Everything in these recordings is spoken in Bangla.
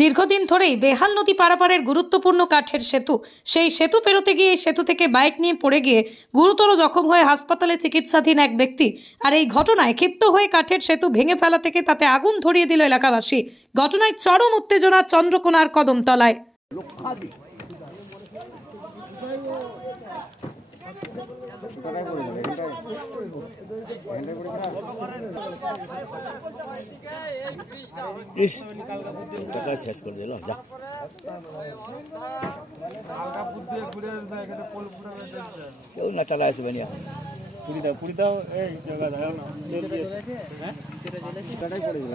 দীর্ঘদিন ধরেই বেহাল নদী পারাপারের গুরুত্বপূর্ণ কাঠের সেতু, সেই সেতু পেরোতে গিয়ে সেতু থেকে বাইক নিয়ে পড়ে গিয়ে গুরুতর জখম হয়ে হাসপাতালে চিকিৎসাধীন এক ব্যক্তি। আর এই ঘটনায় ক্ষিপ্ত হয়ে কাঠের সেতু ভেঙে ফেলা থেকে তাতে আগুন ধরিয়ে দিল এলাকাবাসী। ঘটনায় চরম উত্তেজনা চন্দ্রকোনার কদমতলায়। শেষ করে দিল যা কেউ না চালা আসবে না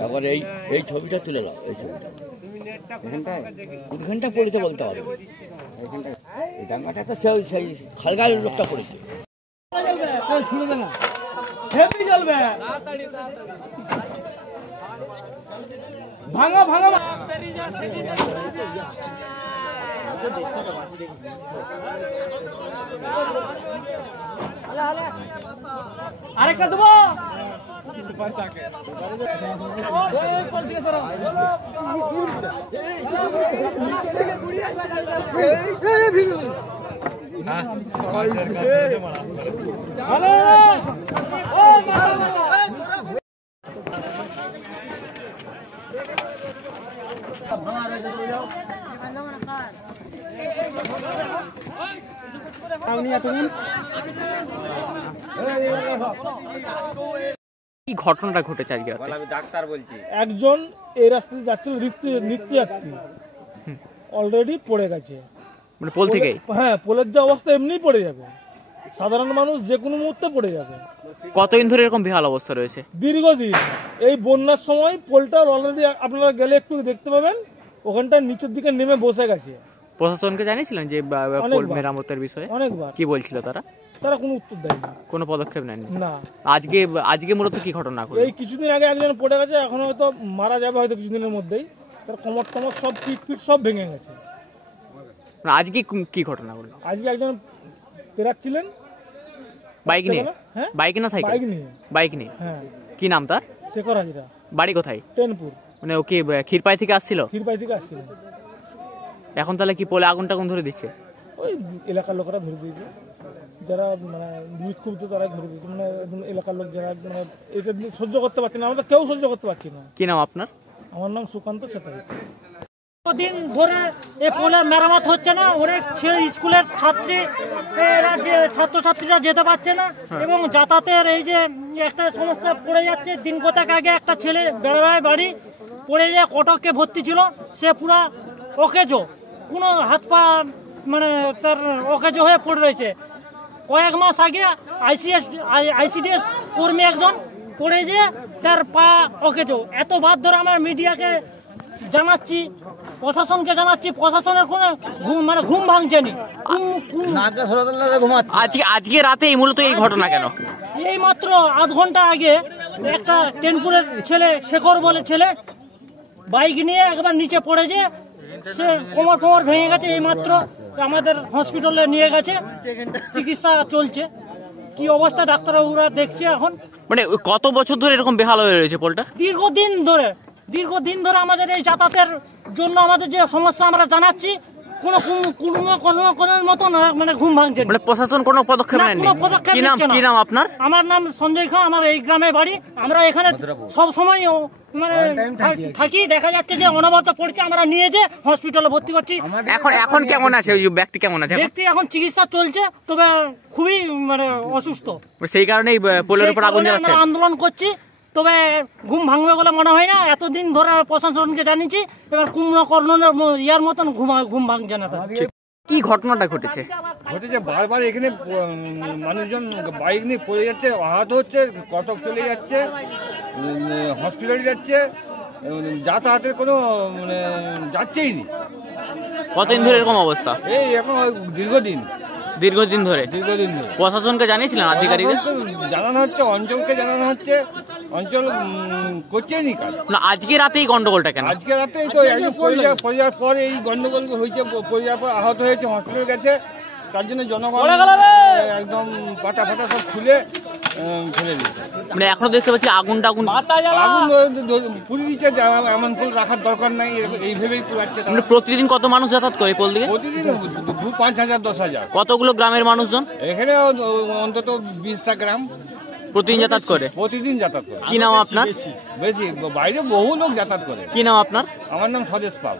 আবার এই ছবিটা তুলে দাও। এই ছবিটা কোনখানটা পড়েছে বলতে পারবে? এই ডাঙ্গাটা তো সেই খালগাল লোকটা পড়েছে। ভাঙা ভাঙা আরেকটা দেবো। কি ঘটনাটা ঘটেছে আজকে? আমি ডাক্তার বলছি, একজন এই রাস্তায় যাচ্ছিল নিত্যযাত্রী, অলরেডি পড়ে গেছে। মানে পোল থেকে? হ্যাঁ, পোলের যে অবস্থা এমনি পড়ে যাবে, সাধারণ মানুষ যে কোনো মুহূর্তে পড়ে যাবে। কতদিন ধরে এরকম বেহাল অবস্থা রয়েছে? দীর্ঘদিন। এই বন্যার সময় পোলটা অলরেডি আপনারা গেলে একটু দেখতে পাবেন, ওখানটা নিচের দিকে নেমে বসে গেছে। প্রশাসনকে জানিয়েছিলেন যে পোল মেরামতের বিষয়ে? অনেকবার। কি বলছিল তারা? তারা কোনো উত্তর দেয়নি, কোনো পদক্ষেপ নেননি না। আজকে মূলত কি ঘটনা ঘটলো? এই কিছুদিন আগে একজন পড়ে গেছে, এখন হয়তো মারা যাবে হয়তো কিছুদিনের মধ্যেই। তার কোমর টমর সব পিঠ সব ভেঙে গেছে। আজকে কি ঘটনা ঘটলো? আজকে একজন পেরাচ্ছিলেন বাইক নিয়ে। হ্যাঁ, বাইক না সাইকেল? বাইক নিয়ে। হ্যাঁ। কি নাম তার? শেখর হাজরা। বাড়ি কোথায়? টেনপুর। মানে ও কি ক্ষীরপাই থেকে আসছিল? ক্ষীরপাই থেকে আসছিল। এখন তাহলে কি পোলে আগুন টাগুন ধরে দিচ্ছে? ওই এলাকার লোকেরা ধরে দিয়েছে, যারা মানে বিক্ষুব্ধ তারাই ধরে দিয়েছে। মানে এলাকার লোক যারা মানে এটা সহ্য করতে পারছে না, আমরা কেউ সহ্য করতে পারছি না। কি নাম আপনার? আমার নাম সুকান্ত সেতাই। দিন ধরে এই পোলের মেরামত হচ্ছে না, অনেক স্কুলের ছাত্রছাত্রীরা যেতে পারছে না এবং যাতায়াতের এই যে একটা সমস্যা পড়ে যাচ্ছে। দিন কতক আগে একটা ছেলে বেড়ায় বাড়ি পড়ে যায়, কটকে ভর্তি ছিল, সে পুরা অকেজো, কোনো হাত পা মানে তার অকেজো হয়ে পড়ে রয়েছে। কয়েক মাস আগে আইসিডিএস কর্মী একজন পড়ে যেয়ে তার পা অকেজো। এত বাদ ধরে আমার মিডিয়াকে জানাচ্ছি, প্রশাসনকে জানাচ্ছি, প্রশাসনের কোনো ঘুম ভাঙছেনি। আজকে রাতে এই মূলত এই ঘটনা কেন? এই মাত্র আধ ঘন্টা আগে একটা টেনপুরের ছেলে, শেখর বলে ছেলে, বাইক নিয়ে একবার নিচে পড়ে যে সে কোমর ভেঙে গেছে। এই মাত্র আমাদের হসপিটালে নিয়ে গেছে, চিকিৎসা চলছে। কি অবস্থা ডাক্তারবাবুরা দেখছে এখন। মানে কত বছর ধরে এরকম বেহাল হয়ে রয়েছে পোলটা? দীর্ঘদিন ধরে আমাদের এই যাতায়াতের জন্য আমাদের যে সমস্যা আমরা জানাচ্ছি, কোনো মতো মানে ঘুম ভাঙছে। মানে প্রশাসন কোনো পদক্ষেপ নেয়নি? কি নাম আপনার? আমার নাম সঞ্জয় খা, আমার এই গ্রামে বাড়ি। আমরা এখানে সব সময় মানে থাকি, দেখা যাচ্ছে যে অনবরত পড়ছে, আমরা নিয়ে যে হসপিটালে ভর্তি করছি। এখন কেমন আছে ওই ব্যক্তি? কেমন আছে ব্যক্তি? এখন চিকিৎসা চলছে, তবে খুবই মানে অসুস্থ। সেই কারণেই পোলের উপর আগুন জ্বালাচ্ছে। আমরা আন্দোলন করছি, তবে ঘুম ভাঙবে বলে মনে হয় না। এতদিন ধরে প্রশাসনকে জানিয়েছি, এবার কুম্ভকর্ণনের ইয়ার মতন ঘুম ভাঙছে না। কি ঘটনাটা ঘটেছে? বারবার এখানে মানুষজন বাইক নিয়ে পড়ে যাচ্ছে, আহত হচ্ছে, কটক চলে যাচ্ছে, হসপিটালে যাচ্ছে, যাতায়াতের কোনো মানে যাচ্ছেই নি। কতদিন ধরে এরকম অবস্থা? এই এখন দীর্ঘদিন ধরে। প্রশাসনকে জানিয়েছিলেন? আধিকারিক জানানো হচ্ছে, অঞ্চলকে জানানো হচ্ছে, অঞ্চল করছেই কাজ। না, আজকে রাতেই গন্ডগোলটা কেন? আজকে রাতেই তো পড়ে যাওয়ার পরে এই গন্ডগোল হয়েছে, পড়ে যাওয়ার পর আহত হয়েছে, হসপিটাল গেছে। তার জন্য জনগণ একদম পাটা ফাটা সব খুলে ফেলে দিচ্ছে। মানে এখনো দেখতে পাচ্ছি আগুন আগুন পুড়ে দিচ্ছে, এমন ফুল রাখার দরকার নাই, এই ভেবেই পুড়াচ্ছে। মানে প্রতিদিন কত মানুষ যাতায়াত করে পোল দিকে? প্রতিদিন 2-5,000 10,000। কতগুলো গ্রামের মানুষজন এখানে অন্তত 20টা গ্রাম প্রতিদিন যাতায়াত করে? প্রতিদিন যাতায়াত করে। কি নাম আপনার? বেশি বাইরে বহু লোক যাতায়াত করে। কি নাম আপনার? আমার নাম স্বদেশ পাল।